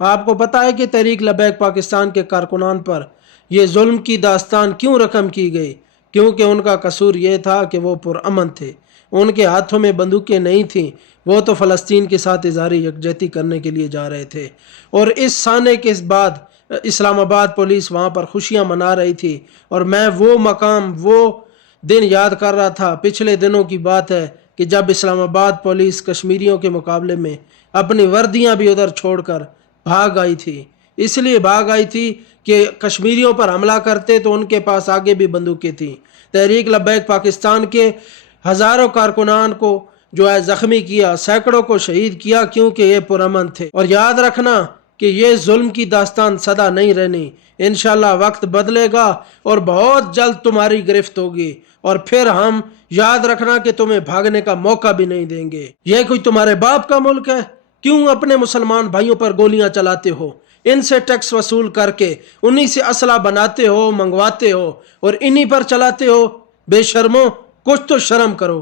آپ کو پتہ ہے کہ تحریک لبیک پاکستان کے کارکنان پر یہ ظلم کی داستان کیوں رقم کی گئی؟ کیونکہ ان کا قصور یہ تھا کہ وہ پرامن تھے، ان کے ہاتھوں میں بندوقیں نہیں تھیں، وہ تو فلسطین کے ساتھ اظہاری یکجہتی کرنے کے لیے جا رہے تھے، اور اس سانے کے بعد اسلام آباد پولیس وہاں پر خوشیاں منا رہی تھی، اور میں وہ مقام وہ دن یاد کر رہا تھا۔ پچھلے دنوں کی بات ہے کہ جب اسلام آباد پولیس کشمیریوں کے مقابلے میں اپنی وردیاں بھی ادھر چھوڑ کر بھاگ آئی تھی، اس لیے بھاگ آئی تھی کہ کشمیریوں پر حملہ کرتے تو ان کے پاس آگے بھی بندوقیں تھیں۔ تحریک لبیک پاکستان کے ہزاروں کارکنان کو جو ہے زخمی کیا، سینکڑوں کو شہید کیا، کیونکہ یہ پرامن تھے۔ اور یاد رکھنا کہ یہ ظلم کی داستان سدا نہیں رہنی، انشاءاللہ وقت بدلے گا اور بہت جلد تمہاری گرفت ہوگی، اور پھر ہم یاد رکھنا کہ تمہیں بھاگنے کا موقع بھی نہیں دیں گے۔ یہ کوئی تمہارے باپ کا ملک ہے؟ کیوں اپنے مسلمان بھائیوں پر گولیاں چلاتے ہو؟ ان سے ٹیکس وصول کر کے انہی سے اسلحہ بناتے ہو، منگواتے ہو، اور انہی پر چلاتے ہو۔ بے شرمو، کچھ تو شرم کرو۔